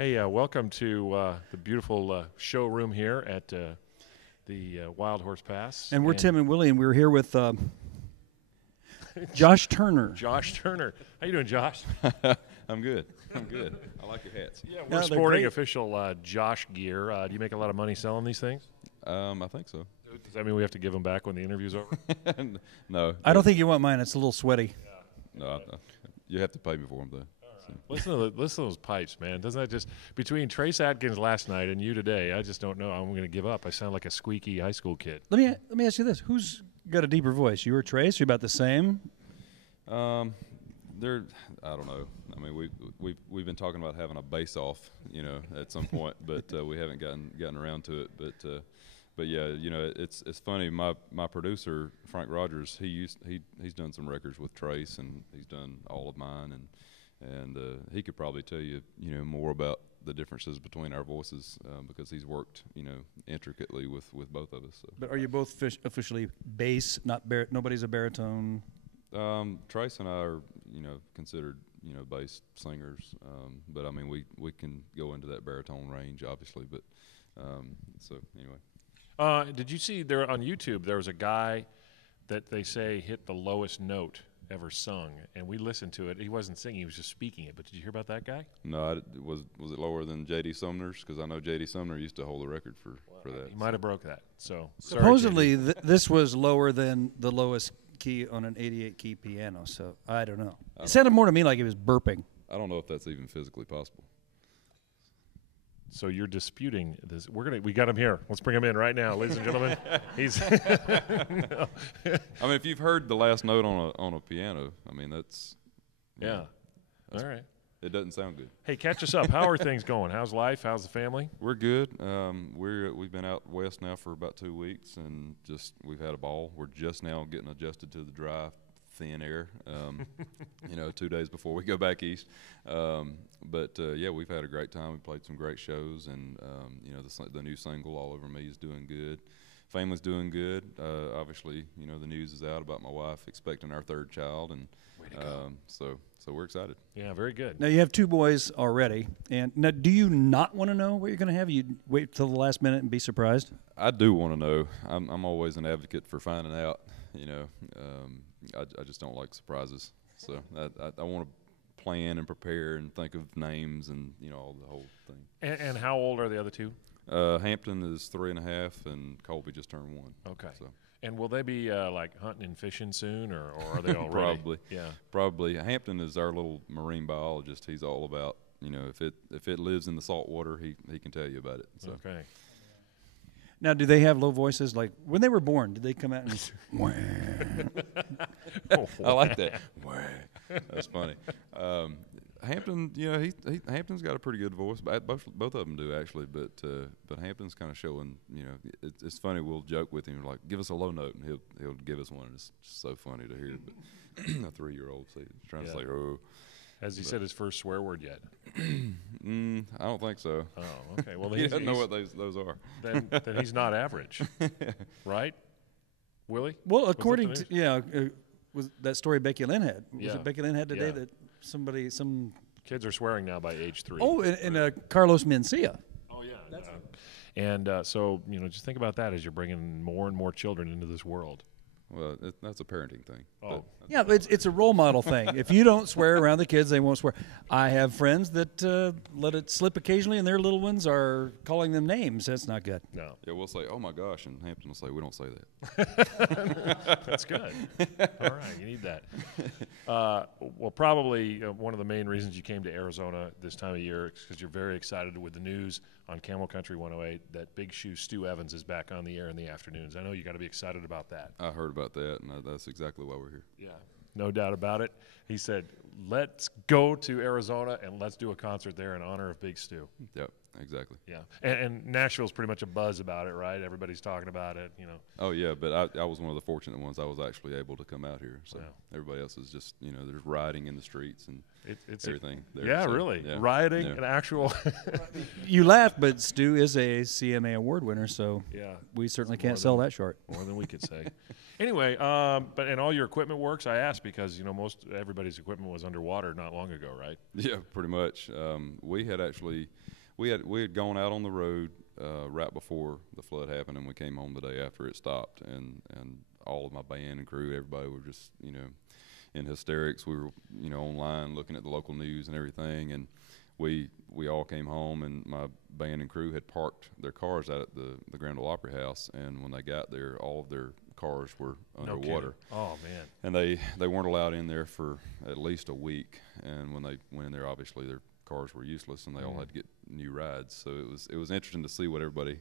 Hey, welcome to the beautiful showroom here at the Wild Horse Pass. And we're Tim and Willie, and we're here with Josh Turner. Josh Turner. How you doing, Josh? I'm good. I'm good. I like your hats. Yeah, we're sporting official Josh gear. Do you make a lot of money selling these things? I think so. Does that mean we have to give them back when the interview's over? No. I don't think you want mine. It's a little sweaty. Yeah. No, you have to pay me for them, though. So. Listen to those pipes, man. Doesn't that just – between Trace Atkins last night and you today, I just don't know. I'm going to give up. I sound like a squeaky high school kid. Let me ask you this. Who's got a deeper voice, you or Trace? You're about the same? I don't know. I mean, we've been talking about having a base-off, at some point, but we haven't gotten around to it. But yeah, it's funny. My producer Frank Rogers, he's done some records with Trace, and he's done all of mine, and he could probably tell you more about the differences between our voices because he's worked intricately with both of us. So. But are you both officially bass? Nobody's a baritone. Trace and I are considered bass singers, but I mean we can go into that baritone range obviously. But so anyway. Did you see there on YouTube there was a guy that they say hit the lowest note ever sung, and we listened to it. He wasn't singing; he was just speaking it. But did you hear about that guy? No, was it lower than J.D. Sumner's? Because I know J.D. Sumner used to hold the record for that. He might have broke that. So supposedly this was lower than the lowest key on an 88-key piano. So I don't know. It sounded more to me like he was burping. I don't know if that's even physically possible. So you're disputing this. We got him here. Let's bring him in right now, ladies and gentlemen. He's. No. I mean, if you've heard the last note on a piano, I mean that's. Yeah. All right. It doesn't sound good. Hey, catch us up. How are things going? How's life? How's the family? We're good. We've been out west now for about 2 weeks, and we've had a ball. We're just now getting adjusted to the dry, thin air. 2 days before we go back east. But yeah, we've had a great time. We played some great shows, and the new single "All Over Me" is doing good. Family's doing good. Obviously, the news is out about my wife expecting our third child, and so we're excited. Yeah, very good. Now you have 2 boys already, and now do you not want to know what you're going to have? You wait till the last minute and be surprised. I do want to know. I'm always an advocate for finding out. I just don't like surprises. So I want to plan and prepare and think of names and all the whole thing. And how old are the other 2? Hampton is 3.5, and Colby just turned 1. Okay. So. And will they be like hunting and fishing soon, or are they already? Probably. Yeah. Probably. Hampton is our little marine biologist. He's all about if it lives in the salt water, he can tell you about it. So. Okay. Now, do they have low voices? Like when they were born, did they come out and? I like that. That's funny. Hampton, Hampton's got a pretty good voice. Both of them do actually, but Hampton's kind of showing. It's funny. We'll joke with him like, "Give us a low note," and he'll give us one. It's just so funny to hear. But a 3-year-old trying to say, "Oh." Has he said his first swear word yet? I don't think so. Oh, okay. Well, he doesn't know what those are. Then he's not average, right, Willie? Well, according to was that story Becky Lynn had? Was it Becky Lynn had today that some kids are swearing now by age 3? Oh, and Carlos Mencia. Oh yeah. And so just think about that as you're bringing more and more children into this world. Well, that's a parenting thing. Oh. Yeah, but it's a role model thing. If you don't swear around the kids, they won't swear. I have friends that let it slip occasionally, and their little ones are calling them names. That's not good. No. Yeah, we'll say, "Oh my gosh," and Hampton will say, "We don't say that." That's good. All right, you need that. Well, probably one of the main reasons you came to Arizona this time of year is because you're very excited with the news on Camel Country 108 that Big Shoe Stu Evans is back on the air in the afternoons. I know you got to be excited about that. I heard about that, and that's exactly why we're here. Yeah, no doubt about it. He said, "Let's go to Arizona and let's do a concert there in honor of Big Stu." Yep, exactly. Yeah, and Nashville's pretty much a buzz about it, right? Everybody's talking about it, Oh yeah, but I was one of the fortunate ones. I was actually able to come out here. So everybody else is just there's rioting in the streets and it's everything. Really, rioting and actual. You laugh, but Stu is a CMA award winner, so we certainly can't sell that short. More than we could say. Anyway, and all your equipment works. I asked because most everybody's equipment was underwater not long ago, right? Yeah, pretty much. We had gone out on the road right before the flood happened, and we came home the day after it stopped, and all of my band and crew, everybody were just in hysterics. We were online looking at the local news and everything, and we all came home, and my band and crew had parked their cars out at the Grand Ole Opry House, and when they got there, all of their cars were underwater. Oh man! And they weren't allowed in there for at least a week. And when they went in there, obviously their cars were useless, and they all had to get new rides. So it was interesting to see what everybody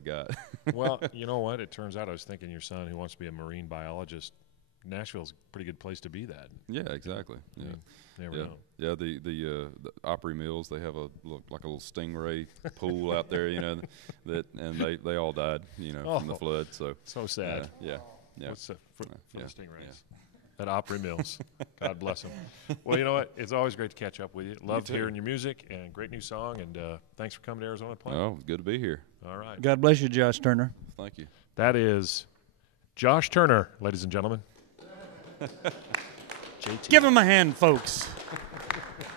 got. Well, you know what? It turns out I was thinking your son, who wants to be a marine biologist, Nashville's a pretty good place to be that. Yeah, exactly. Yeah. Never know. Yeah, the Opry Mills, they have like a little stingray pool out there, and they all died, from the flood. So sad. Yeah. What's for the stingrays Yeah. at Opry Mills? God bless them. Well, you know what? It's always great to catch up with you. Loved hearing your music, and great new song. And thanks for coming to Arizona to play. Oh, good to be here. All right. God bless you, Josh Turner. Thank you. That is Josh Turner, ladies and gentlemen. Give him a hand, folks.